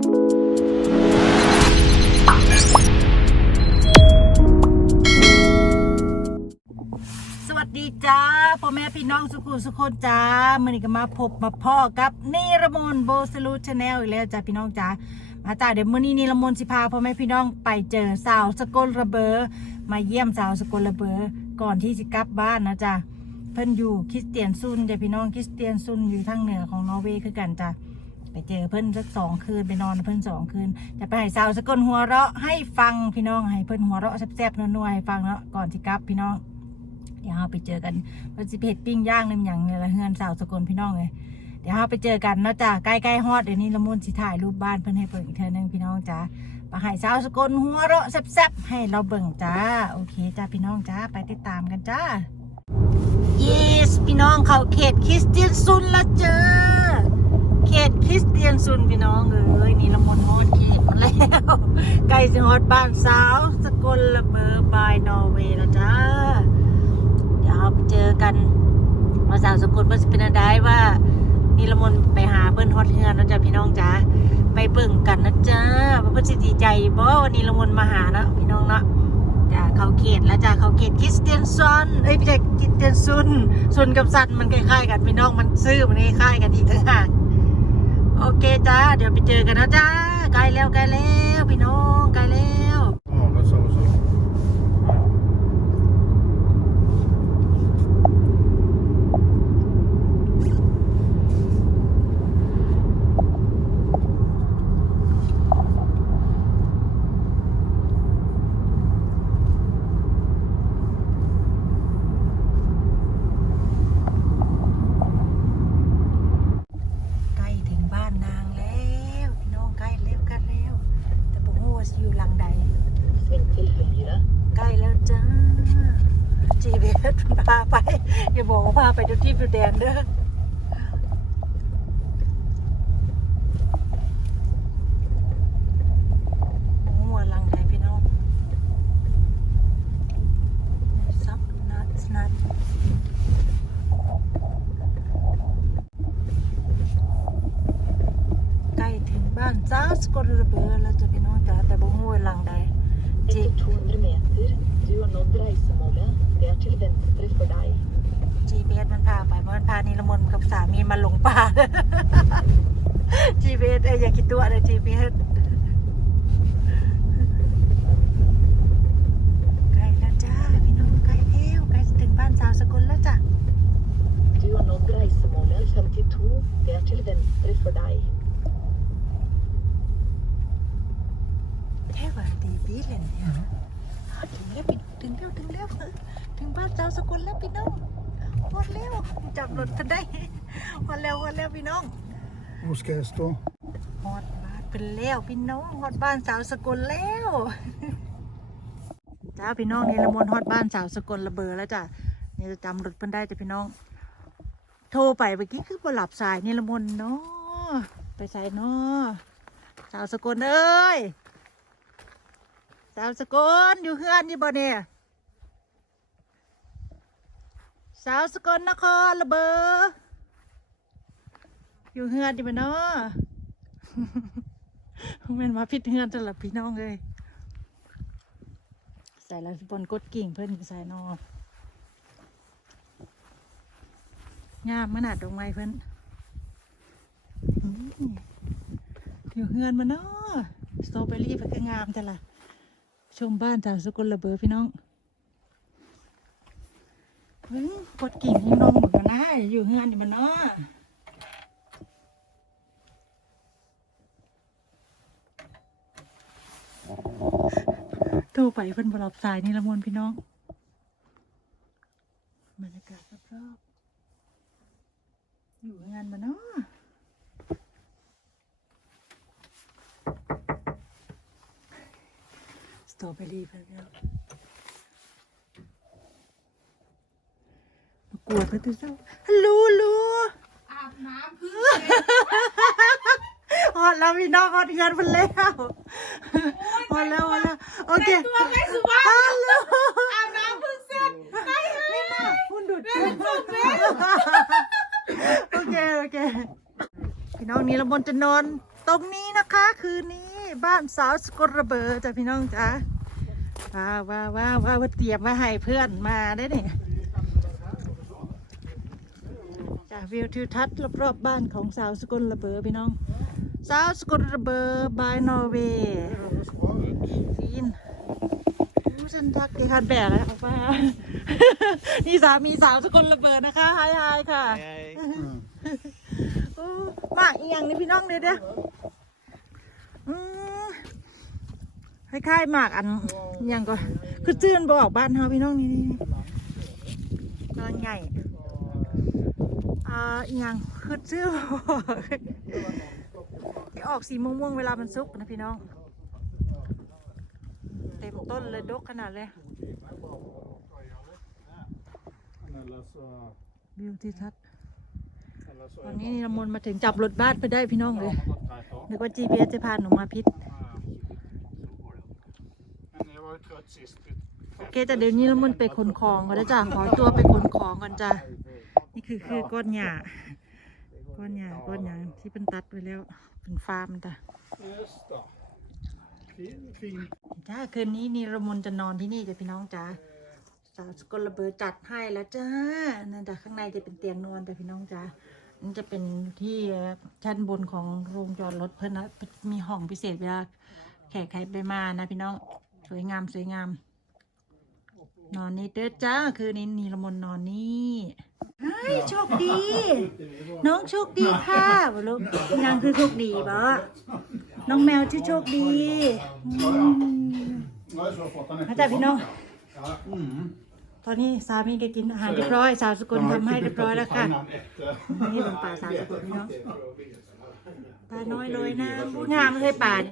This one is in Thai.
สวัสดีจ้าพ่อแม่พี่น้องสุขุสุขคนจ้ามื่อนี้ก็มาพบมาพ่อกับนิรมนโบสลูชแนลอีกแล้วจ้าพี่น้องจ้ามาจ้าเดี๋ยวมื่อนี้นิรมนสิพาพ่อแม่พี่น้องไปเจอสาวสกลระเบอมาเยี่ยมสาวสกลระเบอก่อนที่สิกลับบ้านนะจ้าเพิ่นอยู่คริสเตียนซุนจ้าพี่น้องคริสเตียนซุนอยู่ทางเหนือของนอร์เวย์คือกันจ้า ไปเจอเพิ่อนสักสองคืนไปนอนเพิ่อนสองคืน จะไปให้สาวสกลหัวเราะให้ฟังพี่น้องให้เพิ่อนหัวเราะแซ่บๆนัวๆให้ฟังเนาะก่อนสิกลับพี่น้องเดี๋ยวเราไปเจอกันเพิ่นสิเพจปิ้งย่างนึงอย่างเนี่ยละเฮือนสาวสกลพี่น้องเลยเดี๋ยวเราไปเจอกันเนาะจ้าใกล้ๆฮอดเดี๋ยวนี้ละมุนสิถ่ายรูปบ้านเพิ่อนให้เบิ่งอีกเทื่อนึงพี่น้องจ้าไปให้สาวสกลหัวเราะแซ่บๆให้เราเบิ่งจ้าโอเคจ้าพี่น้องจ้าไปติดตามกันจ้า yes พี่น้องเขาเขตคริสเตียนซุนละเจอ เขตคริสเตียนซุนพี่น้องเอ้ยนี่ละมนฮอดเขตมาแล้วใกลสิฮอดบ้านสาว สกลละเบอร์บายนอร์เวย์แล้วจ้าเดี๋ยวเราไปเจอกันว่าสาวสกลเพิ่นเป็นอะไรว่านี่ละมนไปหาเพิ่อนฮอดเฮือนแล้วจ้าพี่น้องจ้าไปเบิ่งกันนะจ้าเพิ่นสิดีใจบ่วันนี้ละมนมาหาเนาะพี่น้องเนาะจ้าเขาเขตแล้วจ้าเขาเขตคริสเตียนซุนเอ้ยไม่ใช่คริสเตียนซุนซุนกับซันมันคล้ายๆกันพี่น้องมันซื้อมันคล้ายๆกันอีกต่างหาก โอเคจ้า เดี๋ยวไปเจอกันนะจ้า ใกล้แล้วใกล้แล้วพี่น้องใกล้แล้ว Ja, det sa så. Ja. ใกล้ถึงบ้านนางแล้วพี่น้องใกล้แล้วใกล้แล้ว แต่ผมว่าสิอยู่หลังใด Sving til høyre. ใกล้แล้วจ้า จีเบสพาไปอย่าบอกว่าพาไปดูที่ดูแดนเด้อผมว่าหลังใดพี่น้องซับนัดนัดใกล้ถึงบ้านจ้าสกอระเบอร์แล้วจะพี่น้องจ้าแต่บ่ฮู้ว่าหลังใดจี Etter 200 meter. Du har nådd reisemålet. Det er til venstre for deg. GPS มันพาไปมันพานิรมนกับสามีมาหลงป่า GPS เอ้ยอย่าคิดตัวเลย GPS ใกล้แล้วจ้าพี่น้องใกล้แล้วใกล้จะถึงบ้านสาวสกลแล้วจ้ะ Du har nådd reisemålet 52. Det er til venstre for deg. แค่ว่าดีบีเลยเนี่ยอ่าถึงแล้วพี่ถึงแล้วถึงแล้ว ถึงบ้านสาวสกลแล้วพี่น้องหมดแล้วจับรถทันได้หมดแล้วหมดแล้วพี่น้อง Hvor skal jeg stå? ฮอดบ้านเป็นแล้วพี่น้องฮอดบ้านสาวสกลแล้วจ้าพี่น้องนี่ละมนฮอดบ้านสาวสกลระเบอแล้วจ้ะนี่จะจำรถเพิ่นได้จ้ะพี่น้อง โทรไปเมื่อกี้คือบ่หลับสายนี่ละมนเนาะไปใส่เนาะสาวสกลเอ้ยสาวสกลอยู่เฮือนนี่บ่เนี่ย สาวสกลนครระเบออยู่เฮือนดิบ่เนาะแม่นมาพิดเฮือนจังละพี่น้องเลย ใส่แล้วบนกดกิ่งเพิ่อนใส่นองามขนาดดอกไม้เพิ่อืมอยู่เฮือนมาเนาะสตรอเบอรี่เพิ่นงามจังละชมบ้านจากสกุลระเบอพี่น้อง เพิ่งกดกิ่งให้น้องหมดแล้วนะอยู่เฮือนดิบ่เนาะโทรไปเพิ่นบรับสายนี่ละมวนพี่น้องบรรยากาศรอบๆอยู่งานมาเนาะสตรอเบอรี่เพิ่นแล้วมา กวดเพิ่นตื่นเช้าฮัลโหลลโหลอาบน้ำเพึ่งฮอดแล้วพี่น้องฮอดเงินพิ่นแล้วฮอดแล้วฮอดแล้วโอเคตัวไม่สุภาพฮัลโหลอาบน้ำเพิ่งเสร็จไม่ให้คุณดูดไม่เป็นสุดเลโอเคโอเคพี่น้องนี้ละมนจะนอน ตรงนี้นะคะ คืนนี้บ้านสาวสกลระเบิดจ้ะพี่น้องจ้าว้าวว้าวว้าวว้าวเตรียมมาให้เพื่อนมาได้เนี่ย จากวิวทิวทัศน์รอบๆบ้านของสาวสกลระเบิดพี่น้อง สาวสกลระเบิดบายนอร์เวย์ฟีนอู้ฉันทักดีคันแบกแล้วออกมานี่สามีสาวสกลระเบิดนะคะไฮไฮค่ะอู้มากอีหยังนี่พี่น้องเด้อเด้ออืมคล้ายๆหมากอันอิหยังก็คือจื้นบออกบ้านเฮาพี่น้องนี่นี่กำลังใหญ่ อ่าอีหยังคือจื้อบ่ออกที่ออกสีม่วงๆเวลามันสุกนะพี่น้อง เต็มต้นเลยดกขนาดเลยวิวทิวทัศน์ตอนนี้นี่ละมนมาถึงจับรถบ้านไปได้พี่น้องเลยนึกว่า GPS จะพาหนูมาพิษโอเคแต่เดี๋ยวนี้ละมนไปขนของก่อนจ้ะขอตัวไปขนของก่อนจ้ะ คือคือก้อนหญ้าก้อนหญ้าก้อนหญ้าที่เป็นตัดไว้แล้ว เป็นฟาร์มจ้ะ Yes da. Fin, fin. จ้าคืนนี้นี่ละมนต์จะนอนที่นี่จ้ะพี่น้องจ้ะสาวสกลระเบิดจัดให้แล้วจ้านั่นจ้ะข้างในจะเป็นเตียงนอนจ้ะพี่น้องจ้ะนี่จะเป็นที่ชั้นบนของโรงจอดรถเพื่อนนะมีห้องพิเศษเวลาแขกใครไปมานะพี่น้องสวยงามสวยงาม นอนนี่เด้อจ้า คืนนี้นีละมนนอนนี่เฮ้ยโชคดี น้องโชคดีค่ะบลูกนางคือโชคดีบ่น้องแมวชื่อโชคดีอืม Nå har jeg så fått den เข้าใจพี่น้อง Ja. Mm. ตอนนี้สามีได้กินอาหารเรียบร้อย สาวสกุลทำให้เรียบร้อยแล้วค่ะ Han etter. นี่เป็นป่าสาวสกุลพี่น้องปลาน้อยเลยนะพูดงามไม่ใช่ป่า